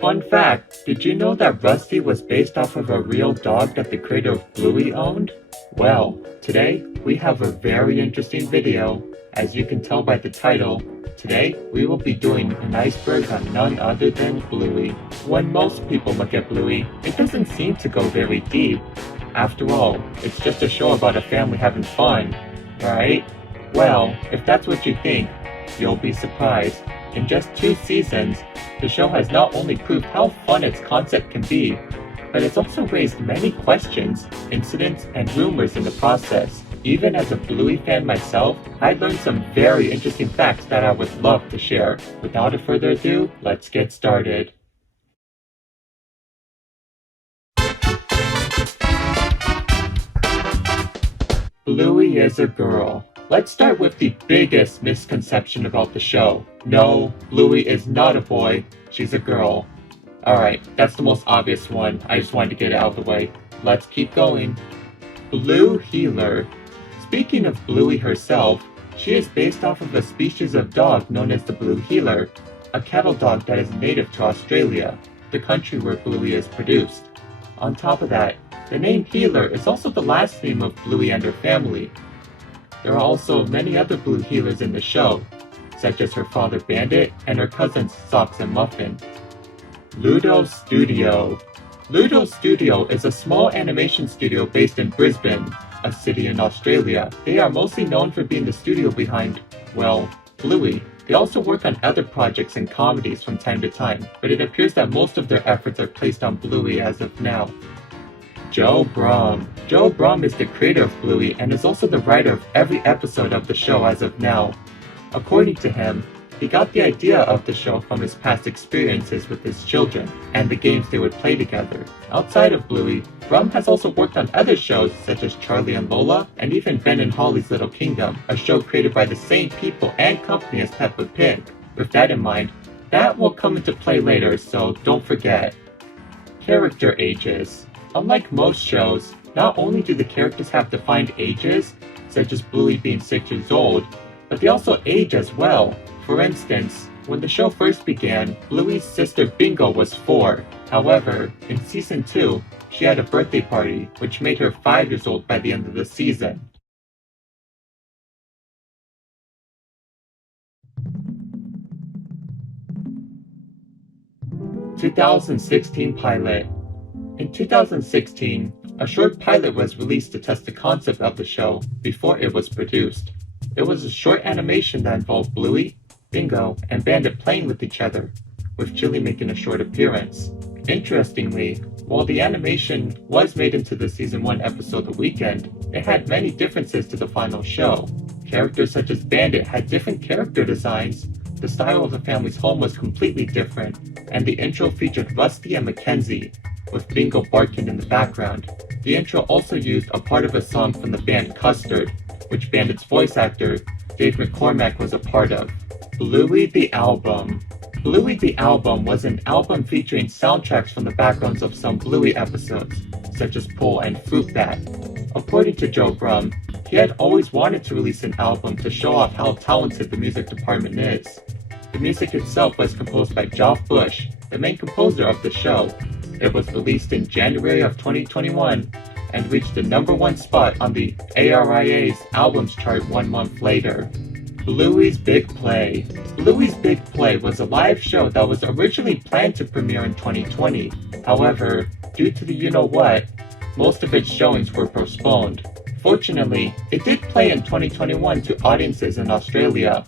Fun fact, did you know that Rusty was based off of a real dog that the creator of Bluey owned? Well, today we have a very interesting video. As you can tell by the title, today we will be doing an iceberg on none other than Bluey. When most people look at Bluey, it doesn't seem to go very deep. After all, it's just a show about a family having fun, right? Well, if that's what you think, you'll be surprised. In just 2 seasons, the show has not only proved how fun its concept can be, but it's also raised many questions, incidents, and rumors in the process. Even as a Bluey fan myself, I learned some very interesting facts that I would love to share. Without further ado, let's get started. Bluey is a girl. Let's start with the biggest misconception about the show. No, Bluey is not a boy, she's a girl. Alright, that's the most obvious one. I just wanted to get it out of the way. Let's keep going. Blue Heeler. Speaking of Bluey herself, she is based off of a species of dog known as the Blue Heeler, a cattle dog that is native to Australia, the country where Bluey is produced. On top of that, the name Heeler is also the last name of Bluey and her family. There are also many other Blue Heelers in the show, such as her father Bandit and her cousins Socks and Muffin. Ludo Studio. Ludo Studio is a small animation studio based in Brisbane, a city in Australia. They are mostly known for being the studio behind, well, Bluey. They also work on other projects and comedies from time to time, but it appears that most of their efforts are placed on Bluey as of now. Joe Brumm. Joe Brumm is the creator of Bluey and is also the writer of every episode of the show as of now. According to him, he got the idea of the show from his past experiences with his children and the games they would play together. Outside of Bluey, Brumm has also worked on other shows such as Charlie and Lola and even Ben and Holly's Little Kingdom, a show created by the same people and company as Peppa Pig. With that in mind, that will come into play later, so don't forget. Character ages. Unlike most shows, not only do the characters have defined ages, such as Bluey being 6 years old, but they also age as well. For instance, when the show first began, Bluey's sister Bingo was 4. However, in season 2, she had a birthday party, which made her 5 years old by the end of the season. (2016) pilot. In 2016, a short pilot was released to test the concept of the show before it was produced. It was a short animation that involved Bluey, Bingo, and Bandit playing with each other, with Chili making a short appearance. Interestingly, while the animation was made into the season 1 episode The Weekend, it had many differences to the final show. Characters such as Bandit had different character designs, the style of the family's home was completely different, and the intro featured Rusty and Mackenzie, with Bingo barking in the background. The intro also used a part of a song from the band Custard, which Bandit's voice actor, Dave McCormack, was a part of. Bluey the Album. Bluey the Album was an album featuring soundtracks from the backgrounds of some Bluey episodes, such as Pull and Fruit Bat. According to Joe Brumm, he had always wanted to release an album to show off how talented the music department is. The music itself was composed by Geoff Bush, the main composer of the show. It was released in January of 2021 and reached the #1 spot on the ARIA's albums chart 1 month later. Bluey's Big Play. Bluey's Big Play was a live show that was originally planned to premiere in 2020. However, due to the you-know-what, most of its showings were postponed. Fortunately, it did play in 2021 to audiences in Australia.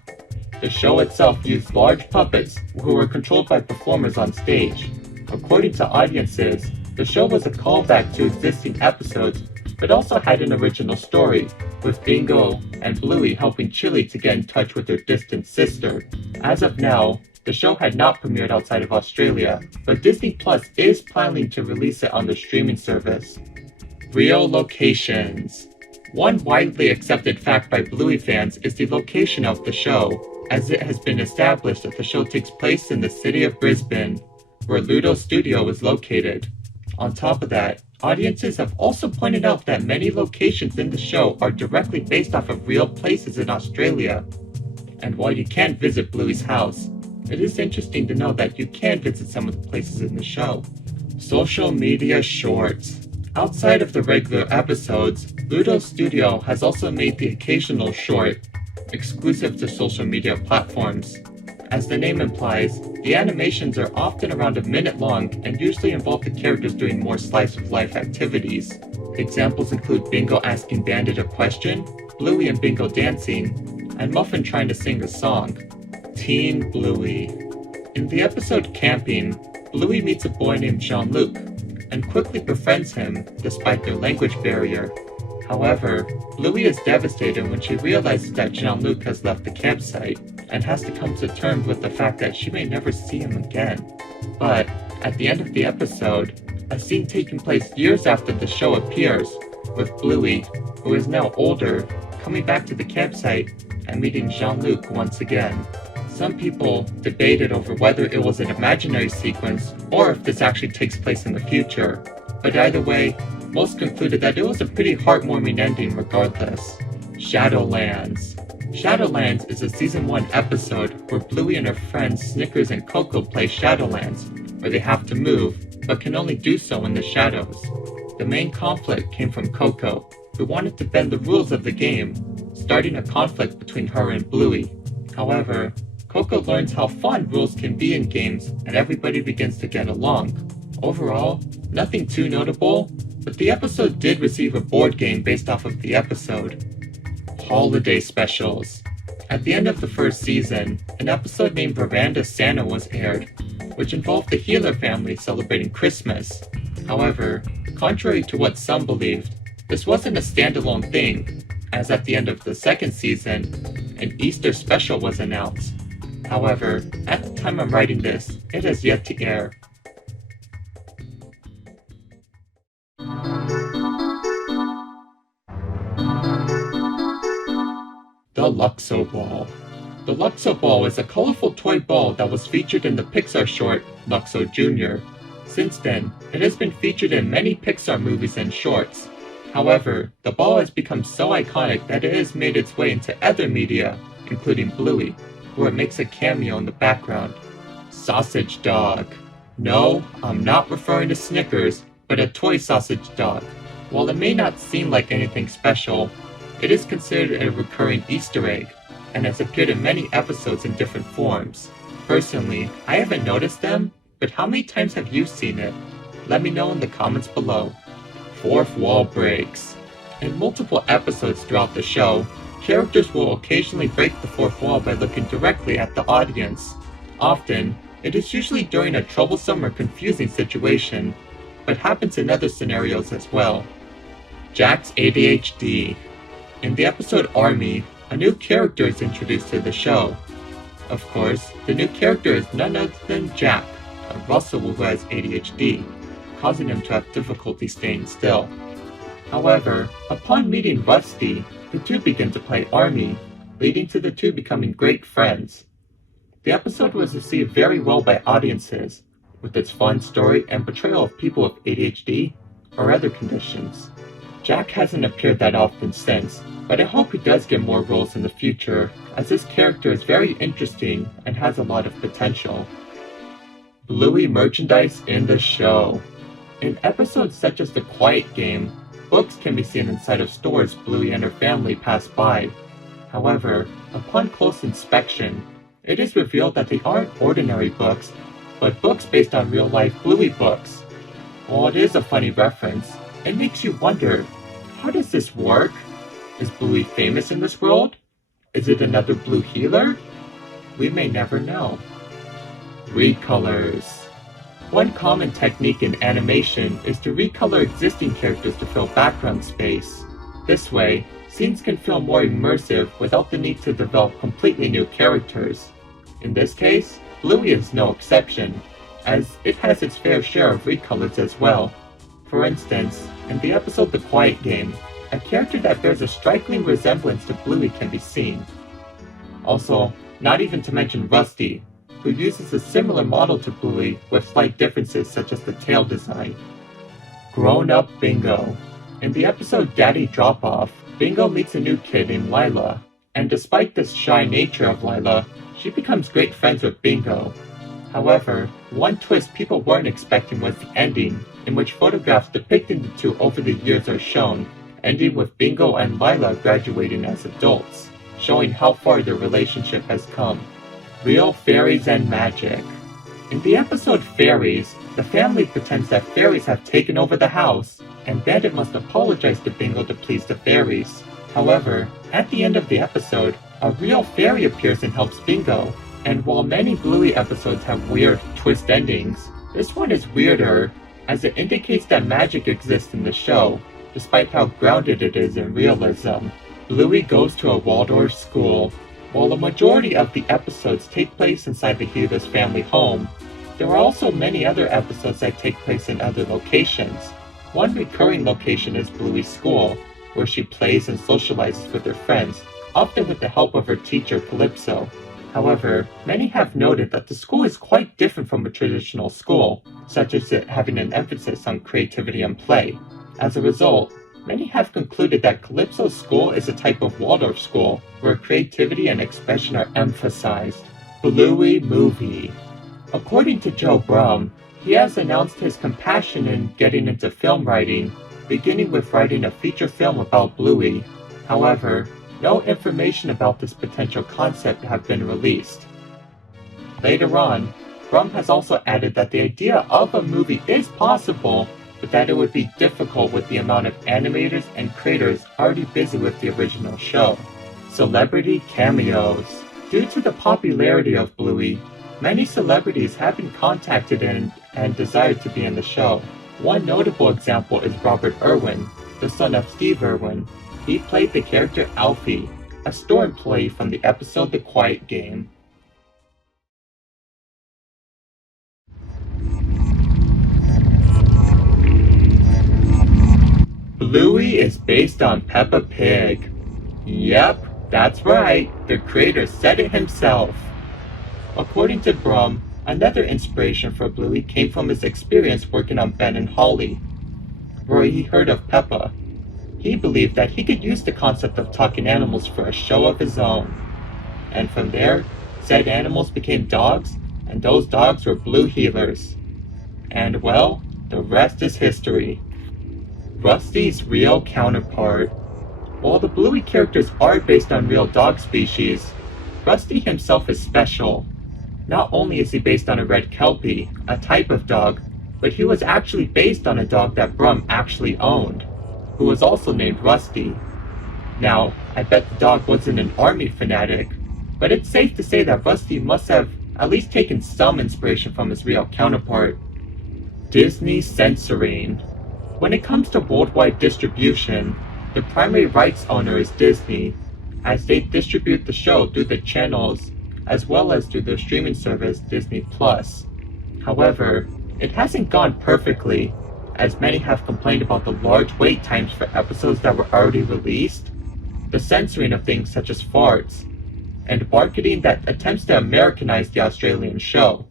The show itself used large puppets who were controlled by performers on stage. According to audiences, the show was a callback to existing episodes, but also had an original story, with Bingo and Bluey helping Chili to get in touch with her distant sister. As of now, the show had not premiered outside of Australia, but Disney Plus is planning to release it on the streaming service. Real locations. One widely accepted fact by Bluey fans is the location of the show, as it has been established that the show takes place in the city of Brisbane, where Ludo Studio is located. On top of that, audiences have also pointed out that many locations in the show are directly based off of real places in Australia. And while you can't visit Bluey's house, it is interesting to know that you can visit some of the places in the show. Social media shorts. Outside of the regular episodes, Ludo Studio has also made the occasional short, exclusive to social media platforms. As the name implies, the animations are often around a minute long and usually involve the characters doing more slice-of-life activities. Examples include Bingo asking Bandit a question, Bluey and Bingo dancing, and Muffin trying to sing a song. Teen Bluey. In the episode Camping, Bluey meets a boy named Jean-Luc, and quickly befriends him despite their language barrier. However, Bluey is devastated when she realizes that Jean-Luc has left the campsite, and has to come to terms with the fact that she may never see him again. But, at the end of the episode, a scene taking place years after the show appears, with Bluey, who is now older, coming back to the campsite and meeting Jean-Luc once again. Some people debated over whether it was an imaginary sequence or if this actually takes place in the future, but either way, most concluded that it was a pretty heartwarming ending regardless. Shadowlands. Shadowlands is a Season 1 episode where Bluey and her friends Snickers and Coco play Shadowlands, where they have to move, but can only do so in the shadows. The main conflict came from Coco, who wanted to bend the rules of the game, starting a conflict between her and Bluey. However, Coco learns how fun rules can be in games and everybody begins to get along. Overall, nothing too notable, but the episode did receive a board game based off of the episode. Holiday specials. At the end of the first season, an episode named Veranda Santa was aired, which involved the Healer family celebrating Christmas. However, contrary to what some believed, this wasn't a standalone thing, as at the end of the second season, an Easter special was announced. However, at the time I'm writing this, it has yet to air. The Luxo Ball. The Luxo Ball is a colorful toy ball that was featured in the Pixar short, Luxo Jr. Since then, it has been featured in many Pixar movies and shorts. However, the ball has become so iconic that it has made its way into other media, including Bluey, where it makes a cameo in the background. Sausage Dog. No, I'm not referring to Snickers, but a toy sausage dog. While it may not seem like anything special, it is considered a recurring Easter egg, and has appeared in many episodes in different forms. Personally, I haven't noticed them, but how many times have you seen it? Let me know in the comments below. Fourth wall breaks. In multiple episodes throughout the show, characters will occasionally break the fourth wall by looking directly at the audience. Often, it is usually during a troublesome or confusing situation, but happens in other scenarios as well. Jack's ADHD. In the episode Army, a new character is introduced to the show. Of course, the new character is none other than Jack, a Russell who has ADHD, causing him to have difficulty staying still. However, upon meeting Rusty, the two begin to play Army, leading to the two becoming great friends. The episode was received very well by audiences, with its fun story and portrayal of people with ADHD or other conditions. Jack hasn't appeared that often since, but I hope he does get more roles in the future, as this character is very interesting and has a lot of potential. Bluey merchandise in the show. In episodes such as The Quiet Game, books can be seen inside of stores Bluey and her family pass by. However, upon close inspection, it is revealed that they aren't ordinary books, but books based on real-life Bluey books. While it is a funny reference, it makes you wonder, how does this work? Is Bluey famous in this world? Is it another Blue healer? We may never know. Recolors. One common technique in animation is to recolor existing characters to fill background space. This way, scenes can feel more immersive without the need to develop completely new characters. In this case, Bluey is no exception, as it has its fair share of recolors as well. For instance, in the episode The Quiet Game, a character that bears a striking resemblance to Bluey can be seen. Also, not even to mention Rusty, who uses a similar model to Bluey with slight differences such as the tail design. Grown-up Bingo. In the episode Daddy Drop-Off, Bingo meets a new kid named Lila, and despite the shy nature of Lila, she becomes great friends with Bingo. However, one twist people weren't expecting was the ending, in which photographs depicting the two over the years are shown, ending with Bingo and Lila graduating as adults, showing how far their relationship has come. Real fairies and magic. In the episode Fairies, the family pretends that fairies have taken over the house, and Bandit must apologize to Bingo to please the fairies. However, at the end of the episode, a real fairy appears and helps Bingo, and while many Bluey episodes have weird twist endings, this one is weirder, as it indicates that magic exists in the show, despite how grounded it is in realism. Bluey goes to a Waldorf school. While a majority of the episodes take place inside the Heathers family home, there are also many other episodes that take place in other locations. One recurring location is Bluey's school, where she plays and socializes with her friends, often with the help of her teacher Calypso. However, many have noted that the school is quite different from a traditional school, such as it having an emphasis on creativity and play. As a result, many have concluded that Calypso's school is a type of Waldorf school, where creativity and expression are emphasized. Bluey movie. According to Joe Brum, he has announced his compassion in getting into film writing, beginning with writing a feature film about Bluey. However, no information about this potential concept have been released. Later on, Brum has also added that the idea of a movie is possible, but that it would be difficult with the amount of animators and creators already busy with the original show. Celebrity cameos. Due to the popularity of Bluey, many celebrities have been contacted and desired to be in the show. One notable example is Robert Irwin, the son of Steve Irwin. He played the character Alfie, a store employee from the episode The Quiet Game. Bluey is based on Peppa Pig. Yep, that's right, the creator said it himself. According to Brum, another inspiration for Bluey came from his experience working on Ben and Holly, where he heard of Peppa. He believed that he could use the concept of talking animals for a show of his own. And from there, said animals became dogs, and those dogs were Blue Heelers. And well, the rest is history. Rusty's real counterpart. While the Bluey characters are based on real dog species, Rusty himself is special. Not only is he based on a red Kelpie, a type of dog, but he was actually based on a dog that Brum actually owned, who was also named Rusty. Now, I bet the dog wasn't an army fanatic, but it's safe to say that Rusty must have at least taken some inspiration from his real counterpart. Disney censoring. When it comes to worldwide distribution, the primary rights owner is Disney, as they distribute the show through the channels, as well as through their streaming service Disney+. However, it hasn't gone perfectly, as many have complained about the large wait times for episodes that were already released, the censoring of things such as farts, and marketing that attempts to Americanize the Australian show.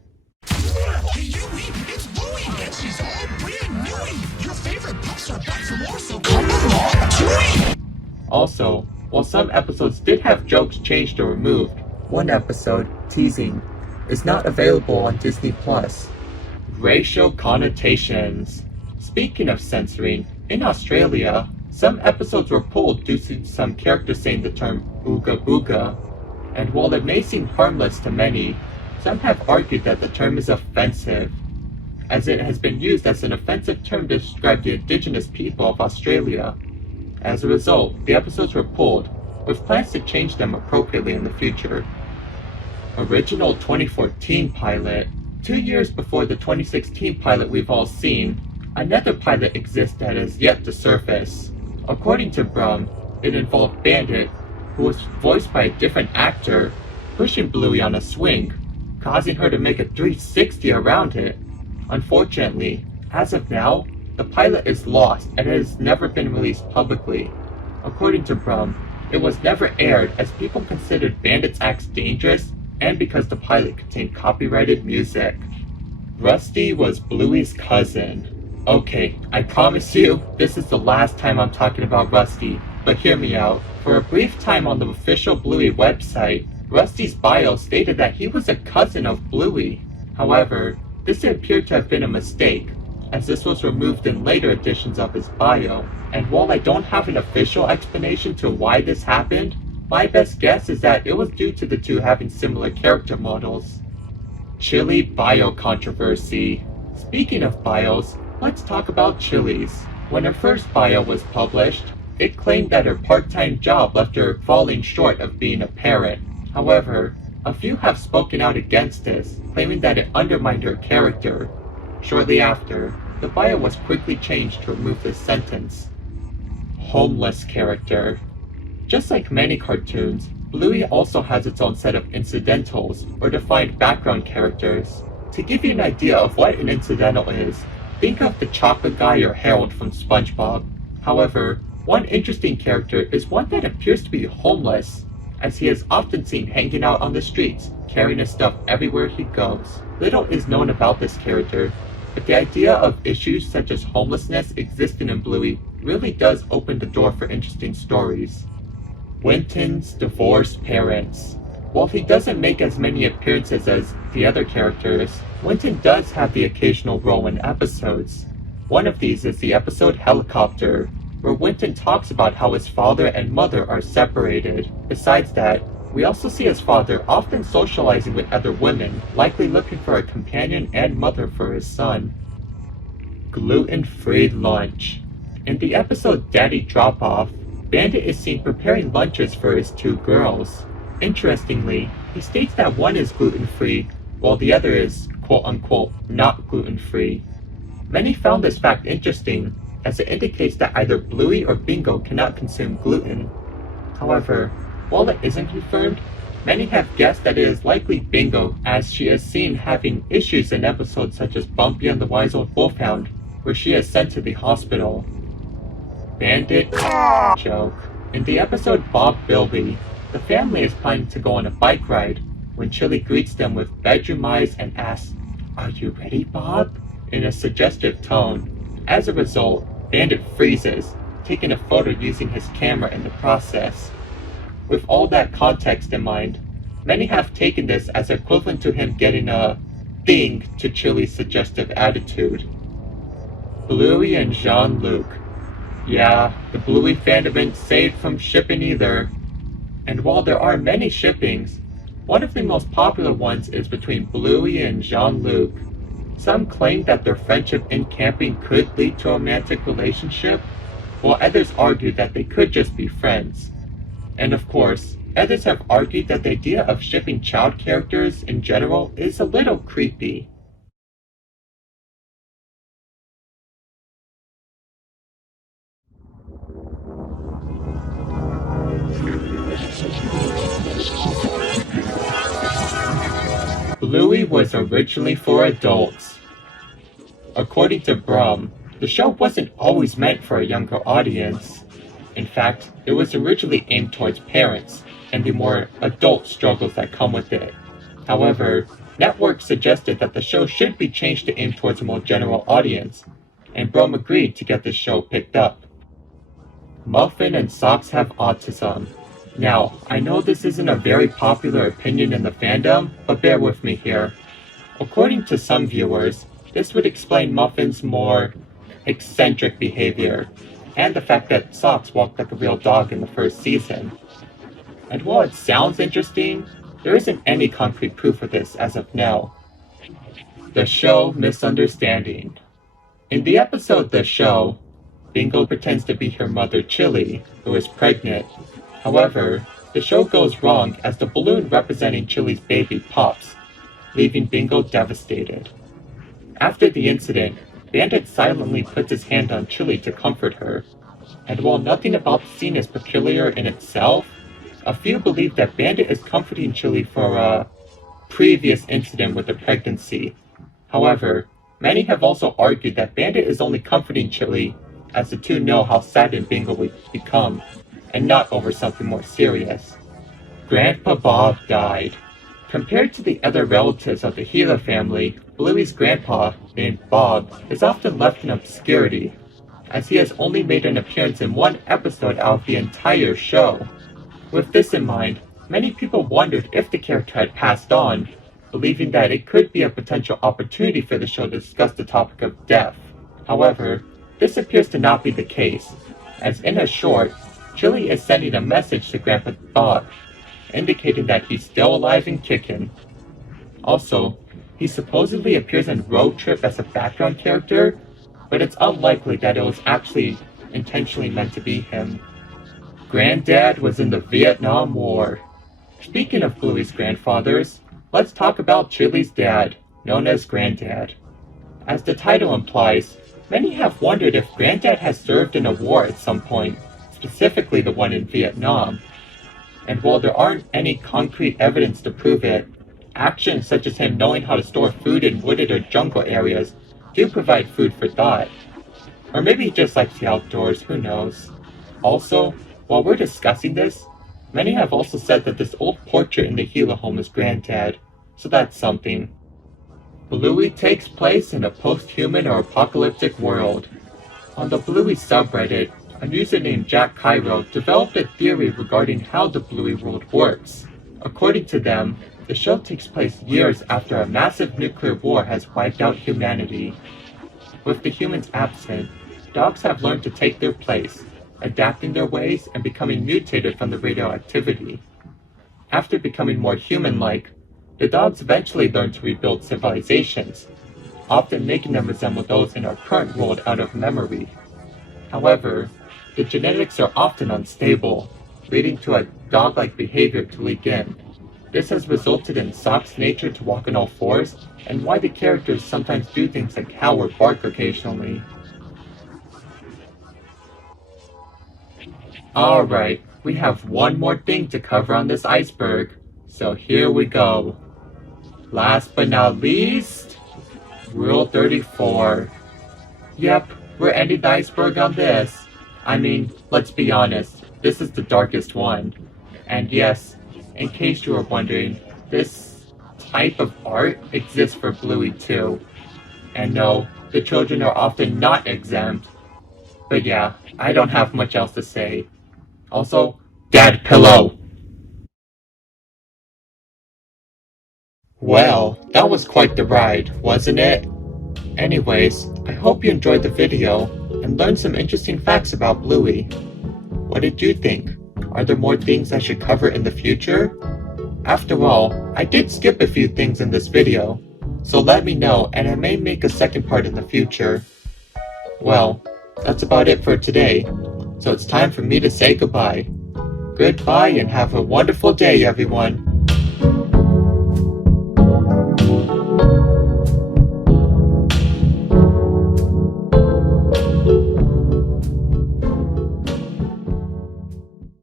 Hey Yui, it's Bluey, and she's all brand newy. Your favorite pups are back for more, so come along, Chewy! Also, while some episodes did have jokes changed or removed, one episode, Teasing, is not available on Disney+. Racial connotations. Speaking of censoring, in Australia, some episodes were pulled due to some characters saying the term ooga booga, and while it may seem harmless to many, some have argued that the term is offensive, as it has been used as an offensive term to describe the indigenous people of Australia. As a result, the episodes were pulled, with plans to change them appropriately in the future. Original 2014 pilot. 2 years before the 2016 pilot we've all seen, another pilot exists that is yet to surface. According to Brum, it involved Bandit, who was voiced by a different actor, pushing Bluey on a swing, causing her to make a 360 around it. Unfortunately, as of now, the pilot is lost and it has never been released publicly. According to Brum, it was never aired as people considered Bandit's acts dangerous and because the pilot contained copyrighted music. Rusty was Bluey's cousin. Okay, I promise you, this is the last time I'm talking about Rusty, but hear me out. For a brief time on the official Bluey website, Rusty's bio stated that he was a cousin of Bluey. However, this appeared to have been a mistake, as this was removed in later editions of his bio. And while I don't have an official explanation to why this happened, my best guess is that it was due to the two having similar character models. Chili bio controversy. Speaking of bios, let's talk about Chili's. When her first bio was published, it claimed that her part-time job left her falling short of being a parent. However, a few have spoken out against this, claiming that it undermined her character. Shortly after, the bio was quickly changed to remove this sentence. Homeless character. Just like many cartoons, Bluey also has its own set of incidentals, or defined background characters. To give you an idea of what an incidental is, think of the chocolate guy or Harold from SpongeBob. However, one interesting character is one that appears to be homeless, as he is often seen hanging out on the streets, carrying his stuff everywhere he goes. Little is known about this character, but the idea of issues such as homelessness existing in Bluey really does open the door for interesting stories. Winton's divorced parents. While he doesn't make as many appearances as the other characters, Winton does have the occasional role in episodes. One of these is the episode Helicopter, where Winton talks about how his father and mother are separated. Besides that, we also see his father often socializing with other women, likely looking for a companion and mother for his son. Gluten-free lunch. In the episode Daddy Drop-Off, Bandit is seen preparing lunches for his two girls. Interestingly, he states that one is gluten-free, while the other is quote-unquote not gluten-free. Many found this fact interesting, as it indicates that either Bluey or Bingo cannot consume gluten. However, while it isn't confirmed, many have guessed that it is likely Bingo, as she is seen having issues in episodes such as Bumpy and the Wise Old Wolfhound, where she is sent to the hospital. Bandit joke. In the episode Bob Bilby, the family is planning to go on a bike ride when Chili greets them with bedroom eyes and asks, "Are you ready, Bob?" in a suggestive tone. As a result, Bandit freezes, taking a photo using his camera in the process. With all that context in mind, many have taken this as equivalent to him getting a thing to Chili's suggestive attitude. Bluey and Jean-Luc. Yeah, the Bluey fandom isn't saved from shipping either. And while there are many shippings, one of the most popular ones is between Bluey and Jean-Luc. Some claim that their friendship in camping could lead to a romantic relationship, while others argue that they could just be friends. And of course, others have argued that the idea of shipping child characters in general is a little creepy. Bluey was originally for adults. According to Brum, the show wasn't always meant for a younger audience. In fact, it was originally aimed towards parents and the more adult struggles that come with it. However, networks suggested that the show should be changed to aim towards a more general audience, and Brum agreed to get the show picked up. Muffin and Socks have autism. Now, I know this isn't a very popular opinion in the fandom, but bear with me here. According to some viewers, this would explain Muffin's more eccentric behavior, and the fact that Socks walked like a real dog in the first season. And while it sounds interesting, there isn't any concrete proof of this as of now. The show Misunderstanding. In the episode The Show, Bingo pretends to be her mother Chili, who is pregnant. However, the show goes wrong as the balloon representing Chili's baby pops, leaving Bingo devastated. After the incident, Bandit silently puts his hand on Chili to comfort her, and while nothing about the scene is peculiar in itself, a few believe that Bandit is comforting Chili for a previous incident with the pregnancy. However, many have also argued that Bandit is only comforting Chili as the two know how saddened Bingo would become, and not over something more serious. Grandpa Bob died. Compared to the other relatives of the Gila family, Bluey's grandpa, named Bob, is often left in obscurity, as he has only made an appearance in one episode out of the entire show. With this in mind, many people wondered if the character had passed on, believing that it could be a potential opportunity for the show to discuss the topic of death. However, this appears to not be the case, as in a short, Chili is sending a message to Grandpa Dog, indicating that he's still alive and kicking. Also, he supposedly appears in Road Trip as a background character, but it's unlikely that it was actually intentionally meant to be him. Granddad was in the Vietnam War. Speaking of Bluey's grandfathers, let's talk about Chili's dad, known as Granddad. As the title implies, many have wondered if Granddad has served in a war at some point, specifically the one in Vietnam. And while there aren't any concrete evidence to prove it, actions such as him knowing how to store food in wooded or jungle areas do provide food for thought. Or maybe he just likes the outdoors, who knows. Also, while we're discussing this, many have also said that this old portrait in the Gila home is Granddad, so that's something. Bluey takes place in a post-human or apocalyptic world. On the Bluey subreddit, a user named Jack Cairo developed a theory regarding how the Bluey world works. According to them, the show takes place years after a massive nuclear war has wiped out humanity. With the humans absent, dogs have learned to take their place, adapting their ways and becoming mutated from the radioactivity. After becoming more human-like, the dogs eventually learn to rebuild civilizations, often making them resemble those in our current world out of memory. However, the genetics are often unstable, leading to a dog-like behavior to leak in. This has resulted in Sock's nature to walk on all fours, and why the characters sometimes do things like howl or bark occasionally. Alright, we have one more thing to cover on this iceberg, so here we go. Last but not least, Rule 34. Yep, we're ending the iceberg on this. I mean, let's be honest, this is the darkest one. And yes, in case you were wondering, this type of art exists for Bluey too. And no, the children are often not exempt. But yeah, I don't have much else to say. Also, Dad Pillow! Well, that was quite the ride, wasn't it? Anyways, I hope you enjoyed the video and learned some interesting facts about Bluey. What did you think? Are there more things I should cover in the future? After all, I did skip a few things in this video, so let me know and I may make a second part in the future. Well, that's about it for today, so it's time for me to say goodbye. Goodbye and have a wonderful day, everyone.